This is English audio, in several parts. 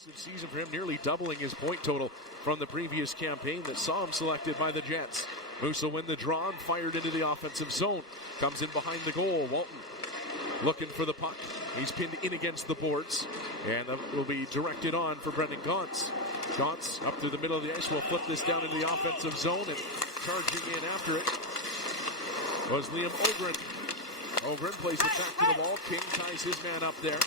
Season for him, nearly doubling his point total from the previous campaign that saw him selected by the Jets. Moose will win the draw and fired into the offensive zone. Comes in behind the goal. Walton looking for the puck. He's pinned in against the boards, and that will be directed on for Brendan Gauntz. Gauntz up through the middle of the ice will flip this down into the offensive zone, and charging in after it was Liam Ogren. Ogren plays it back to the wall. King ties his man up there.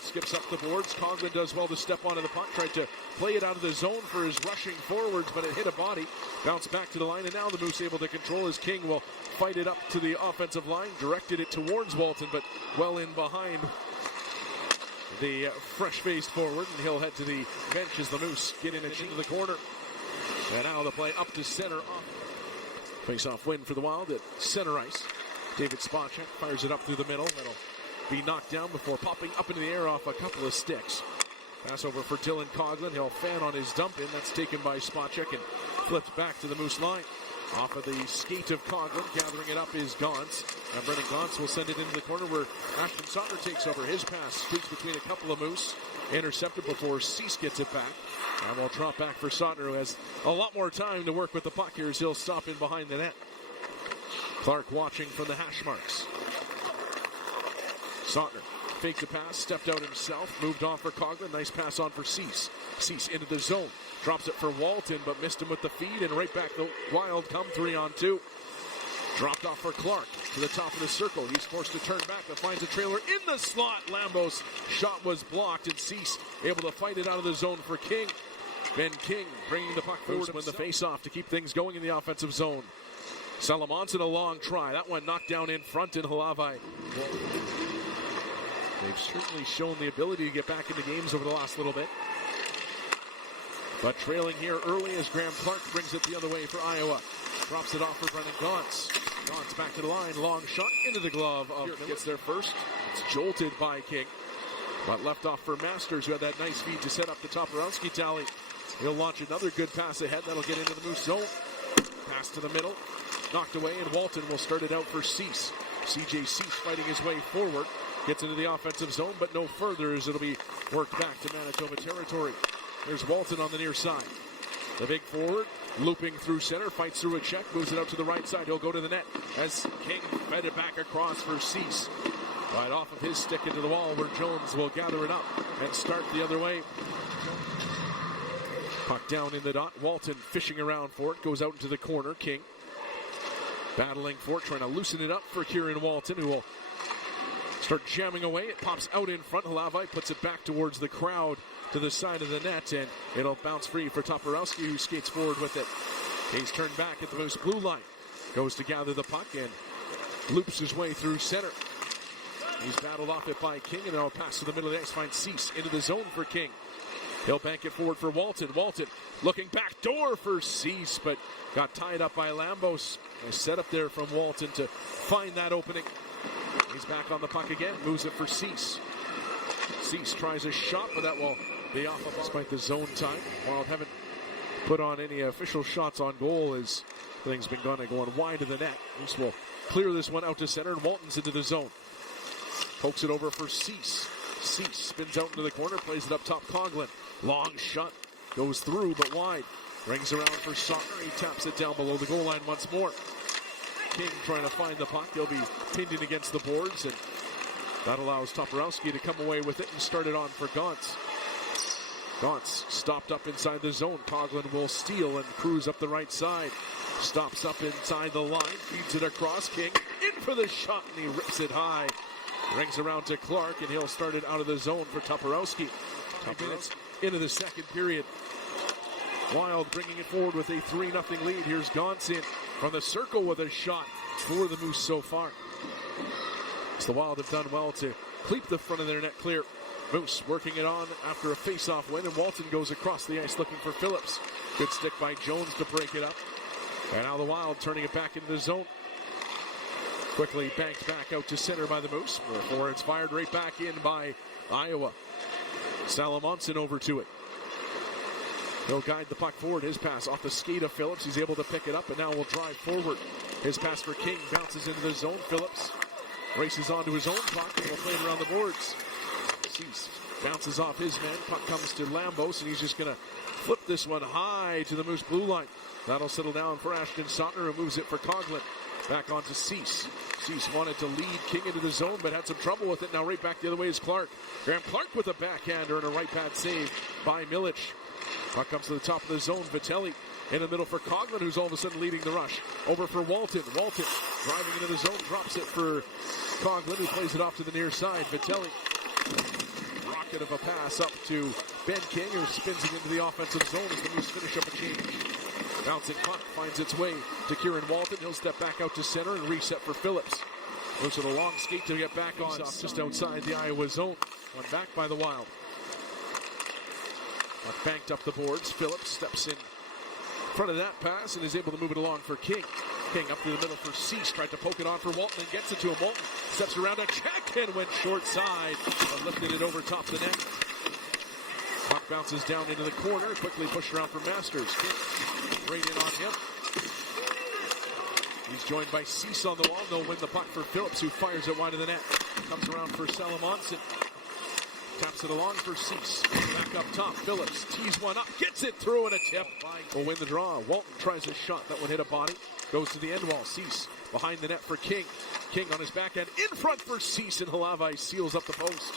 Skips up the boards. Coughlin does well to step onto the puck. Tried to play it out of the zone for his rushing forwards, but it hit a body. Bounced back to the line, and now the Moose able to control as King will fight it up to the offensive line. Directed it towards Walton, but well in behind the fresh-faced forward, and he'll head to the bench as the Moose get in into the corner. And now the play up to center. Face-off win for the Wild at center ice. David Spacek fires it up through the middle. That'll be knocked down before popping up into the air off a couple of sticks. Pass over for Dylan Coughlin. He'll fan on his dump in. That's taken by Spacek and flipped back to the Moose line. Off of the skate of Coughlin, gathering it up is Gauntz. And Brendan Gauntz will send it into the corner where Ashton Sautner takes over. His pass squeaks between a couple of Moose. Intercepted before Cease gets it back. And we'll drop back for Sautner, who has a lot more time to work with the puck here as he'll stop in behind the net. Clark watching from the hash marks. Sautner faked a pass, stepped out himself, moved on for Coughlin. Nice pass on for Cease. Cease into the zone. Drops it for Walton, but missed him with the feed, and right back the Wild come 3-on-2. Dropped off for Clark to the top of the circle. He's forced to turn back, but finds a trailer in the slot. Lambo's shot was blocked, and Cease able to fight it out of the zone for King. Ben King bringing the puck forward to win the face-off to keep things going in the offensive zone. Salamonson a long try. That one knocked down in front in Halavai. They've certainly shown the ability to get back into games over the last little bit. But trailing here early as Graham Clark brings it the other way for Iowa. Drops it off for Brendan Gauntz. Gauntz back to the line. Long shot into the glove of Miller. Gets there first. It's jolted by King. But left off for Masters, who had that nice feed to set up the Toporowski tally. He'll launch another good pass ahead. That'll get into the Moose zone. Pass to the middle. Knocked away, and Walton will start it out for Cease. CJ Cease fighting his way forward. Gets into the offensive zone, but no further as it'll be worked back to Manitoba territory. There's Walton on the near side. The big forward looping through center, fights through a check, moves it out to the right side. He'll go to the net as King fed it back across for Cease. Right off of his stick into the wall where Jones will gather it up and start the other way. Puck down in the dot. Walton fishing around for it. Goes out into the corner. King battling for it, trying to loosen it up for Kieron Walton, who will start jamming away. It pops out in front. Halavai puts it back towards the crowd to the side of the net, and it'll bounce free for Toporowski, who skates forward with it. He's turned back at the Moose blue line. Goes to gather the puck and loops his way through center. He's battled off it by King, and it'll pass to the middle of the ice. Finds Cease into the zone for King. He'll bank it forward for Walton. Walton looking back door for Cease, but got tied up by Lambos. A set up there from Walton to find that opening. He's back on the puck again. Moves it for Cease. Cease tries a shot, but that will be off of despite the zone time. Wild haven't put on any official shots on goal as things been going wide of the net. Moose will clear this one out to center, and Walton's into the zone. Pokes it over for Cease. Cease spins out into the corner, plays it up top. Coughlin. Long shot. Goes through, but wide. Rings around for Sautner. He taps it down below the goal line once more. King trying to find the puck. He'll be pinned in against the boards, and that allows Toporowski to come away with it and start it on for Gauntz. Gauntz stopped up inside the zone. Coughlin will steal and cruise up the right side. Stops up inside the line. Feeds it across. King in for the shot, and he rips it high. Rings around to Clark, and he'll start it out of the zone for Toporowski. 5 minutes into the second period. Wild bringing it forward with a 3-0 lead. Here's Gauntz in from the circle with a shot for the Moose so far. So the Wild have done well to keep the front of their net clear. Moose working it on after a face-off win, and Walton goes across the ice looking for Phillips. Good stick by Jones to break it up. And now the Wild turning it back into the zone. Quickly banked back out to center by the Moose. Before it's fired right back in by Iowa. Salamonson over to it. He'll guide the puck forward. His pass off the skate of Phillips. He's able to pick it up, and now will drive forward. His pass for King bounces into the zone. Phillips races onto his own puck, and he'll play it around the boards. Cease bounces off his man. Puck comes to Lambos, and he's just going to flip this one high to the Moose blue line. That'll settle down for Ashton Sotner, who moves it for Coughlin. Back onto Cease. Cease wanted to lead King into the zone, but had some trouble with it. Now right back the other way is Clark. Graham Clark with a backhander and a right pad save by Milic. Puck comes to the top of the zone. Vitelli in the middle for Coughlin, who's all of a sudden leading the rush. Over for Walton. Walton driving into the zone, drops it for Coughlin, who plays it off to the near side. Vitelli, rocket of a pass up to Ben King, who spins it into the offensive zone as the Moose finish up a change. Bouncing puck finds its way to Kieron Walton. He'll step back out to center and reset for Phillips. Goes with a long skate to get back on just outside the Iowa zone. One back by the Wild. Banked up the boards. Phillips steps in front of that pass and is able to move it along for King. King up through the middle for Cease. Tried to poke it on for Walton and gets it to him. Walton steps around a check and went short side. And lifted it over top the net. Puck bounces down into the corner. Quickly pushed around for Masters. King right in on him. He's joined by Cease on the wall. They'll win the puck for Phillips, who fires it wide of the net. Comes around for Salamonson. Taps it along for Cease. Back up top. Phillips tees one up. Gets it through and a tip. Will win the draw. Walton tries a shot. That one hit a body. Goes to the end wall. Cease behind the net for King. King on his backhand. In front for Cease. And Halavai seals up the post.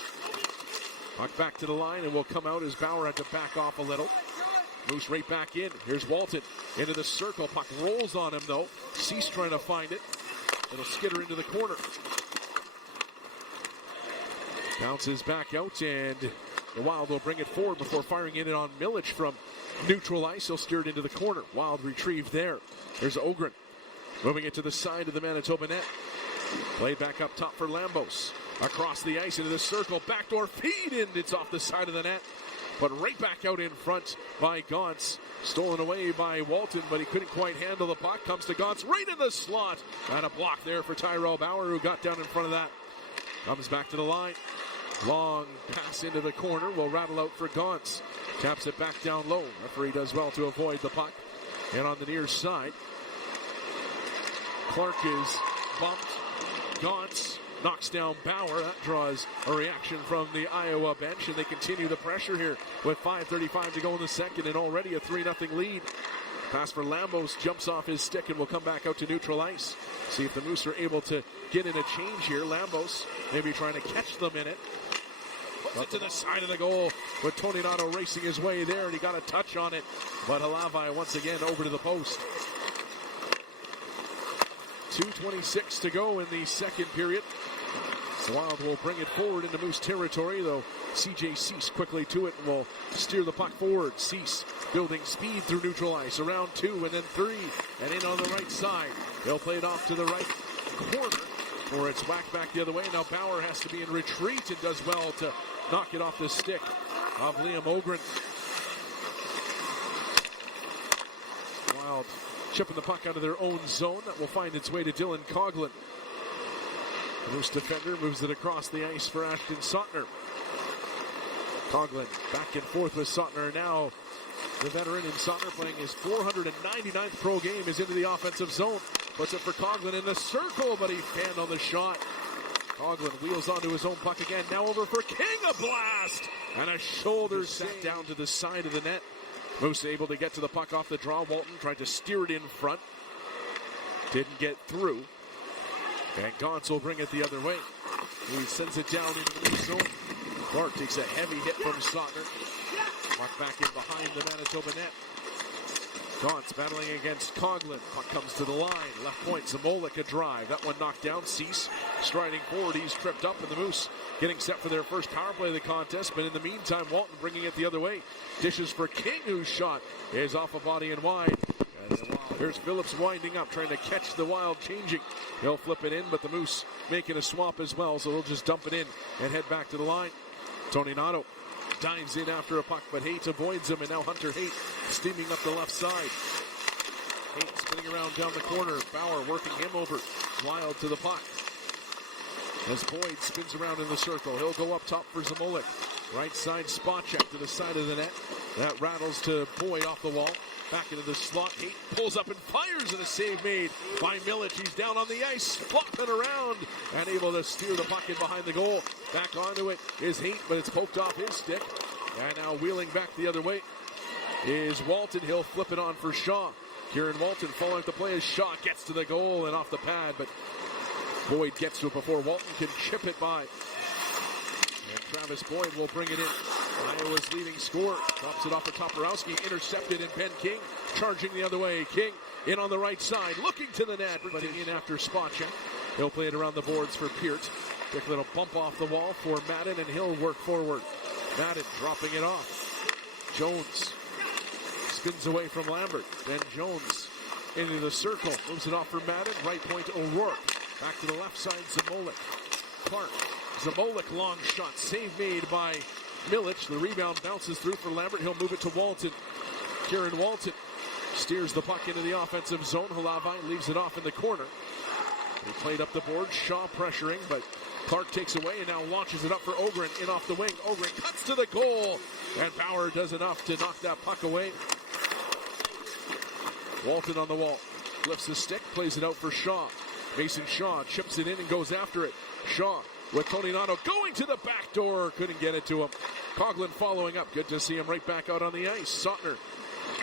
Puck back to the line and will come out as Bauer had to back off a little. Moose right back in. Here's Walton into the circle. Puck rolls on him though. Cease trying to find it. It'll skitter into the corner. Bounces back out, and the Wild will bring it forward before firing in it on Milic from neutral ice. He'll steer it into the corner. Wild retrieve there. There's Ogren moving it to the side of the Manitoba net. Played back up top for Lambos. Across the ice into the circle. Backdoor feed in. It's off the side of the net. But right back out in front by Gauntz. Stolen away by Walton, but he couldn't quite handle the puck. Comes to Gauntz right in the slot. And a block there for Tyrell Bauer, who got down in front of that. Comes back to the line. Long pass into the corner will rattle out for Gauntz. Taps it back down low. Referee does well to avoid the puck. And on the near side, Clark is bumped. Gauntz knocks down Bauer. That draws a reaction from the Iowa bench, and they continue the pressure here with 5:35 to go in the second and already a 3-0 lead. Pass for Lambos jumps off his stick and will come back out to neutral ice. See if the Moose are able to get in a change here. Lambos maybe trying to catch them in it. Puts it to the side of the goal with Tony Nato racing his way there, and he got a touch on it. But Halavai once again over to the post. 2:26 to go in the second period. The Wild will bring it forward into Moose territory, though C.J. Cease quickly to it and will steer the puck forward. Cease building speed through neutral ice. Around 2 and then 3 and in on the right side. They'll play it off to the right corner, or it's whacked back the other way. Now Bauer has to be in retreat and does well to knock it off the stick of Liam Ogren. Wild chipping the puck out of their own zone. That will find its way to Dylan Coughlin. The Moose defender moves it across the ice for Ashton Sotner. Coughlin back and forth with Sotner. Now the veteran in Sotner playing his 499th pro game is into the offensive zone. Puts it for Coughlin in the circle, but he fanned on the shot. Coughlin wheels onto his own puck again. Now over for King, a blast! And a shoulder sat down to the side of the net. Moose able to get to the puck off the draw. Walton tried to steer it in front. Didn't get through. And Gauntz will bring it the other way. He sends it down into the Moose zone. Clark takes a heavy hit from Sotner. Puck back in behind the Manitoba net. Gauntz battling against Coughlin. Puck comes to the line. Left point, Zamolik a drive. That one knocked down. Cease striding forward. He's tripped up, and the Moose getting set for their first power play of the contest. But in the meantime, Walton bringing it the other way. Dishes for King, whose shot is off a body and wide. Here's Phillips winding up, trying to catch the Wild changing. He'll flip it in, but the Moose making a swap as well, so they'll just dump it in and head back to the line. Tony Nato dives in after a puck, but Haight avoids him, and now Hunter Haight steaming up the left side. Haight spinning around down the corner. Bauer working him over. Wild to the puck. As Boyd spins around in the circle, he'll go up top for Zamolik. Right side spot check to the side of the net. That rattles to Boyd off the wall. Back into the slot. Haight pulls up and fires, and a save made by Milic. He's down on the ice, flopping around, and able to steer the puck in behind the goal. Back onto it is Haight, but it's poked off his stick. And now wheeling back the other way is Walton. He'll flip it on for Shaw. Kieron Walton following up the play as Shaw gets to the goal and off the pad, but Boyd gets to it before Walton can chip it by. And Travis Boyd will bring it in. Iowa's leading scorer. Drops it off for Toporowski. Intercepted, and Ben King charging the other way. King in on the right side, looking to the net, but in after Spacek. He'll play it around the boards for Peart. Quick little bump off the wall for Madden, and he'll work forward. Madden dropping it off. Jones spins away from Lambert. Then Jones into the circle. Moves it off for Madden. Right point O'Rourke. Back to the left side, Zamolik. Clark. Zamolik, long shot. Save made by Milic. The rebound bounces through for Lambert. He'll move it to Walton. Kieron Walton steers the puck into the offensive zone. Halavai leaves it off in the corner. He played up the board. Shaw pressuring, but Clark takes away and now launches it up for Ogren. In off the wing. Ogren cuts to the goal, and Bauer does enough to knock that puck away. Walton on the wall. Lifts the stick, plays it out for Shaw. Mason Shaw chips it in and goes after it. Shaw with Tony Nato going to the back door. Couldn't get it to him. Coughlin following up. Good to see him right back out on the ice. Sautner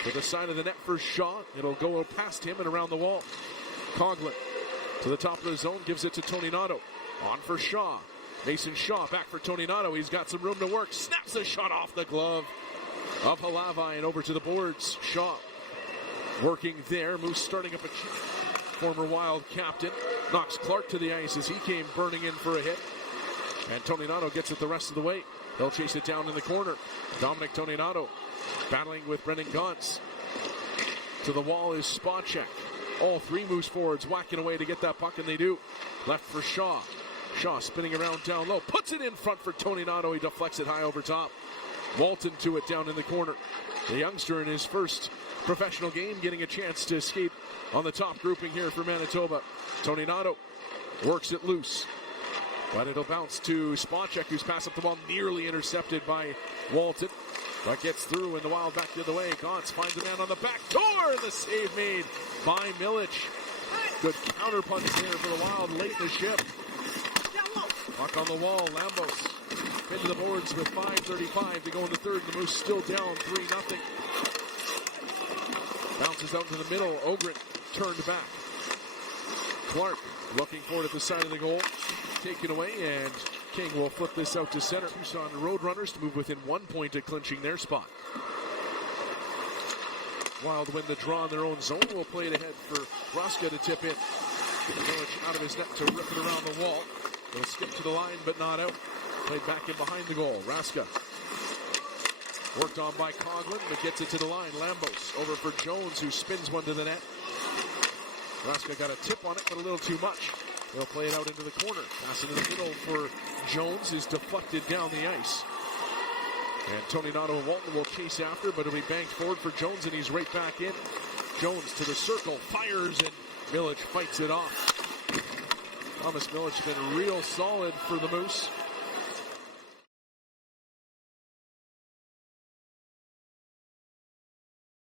to the side of the net for Shaw. It'll go past him and around the wall. Coughlin to the top of the zone. Gives it to Tony Nato. On for Shaw. Mason Shaw back for Tony Nato. He's got some room to work. Snaps a shot off the glove of Halavai and over to the boards. Shaw working there. Moose starting up a former Wild captain. Knocks Clark to the ice as he came burning in for a hit. And Tony Nato gets it the rest of the way. They'll chase it down in the corner. Dominic Tony Nato battling with Brendan Gaunce. To the wall is Spacek. All three Moose forwards whacking away to get that puck, and they do. Left for Shaw. Shaw spinning around down low. Puts it in front for Tony Nato. He deflects it high over top. Walton to it down in the corner. The youngster in his first professional game getting a chance to escape on the top grouping here for Manitoba. Tony Nato works it loose, but it'll bounce to Spacek, who's passed up the ball, nearly intercepted by Walton. But gets through, and the Wild back the other way. Gaunce finds a man on the back door. The save made by Milic. Good counter punch there for the Wild late in the shift. Puck on the wall. Lambos into the boards with 5:35 to go in the third. The Moose still down 3-0. Bounces out to the middle. Ogren turned back. Clark looking forward at the side of the goal. Taken away, and King will flip this out to center. Tucson Roadrunners to move within 1 point of clinching their spot. Wild win the draw in their own zone. Will play it ahead for Raska to tip in. Milic out of his net to rip it around the wall. He'll skip to the line, but not out. Played back in behind the goal. Raska worked on by Coughlin, but gets it to the line. Lambos over for Jones, who spins one to the net. Raska got a tip on it, but a little too much. They'll play it out into the corner. Pass into the middle for Jones, is deflected down the ice. And Tony Nato and Walton will chase after, but it'll be banked forward for Jones, and he's right back in. Jones to the circle, fires, and Milic fights it off. Thomas Milic's been real solid for the Moose.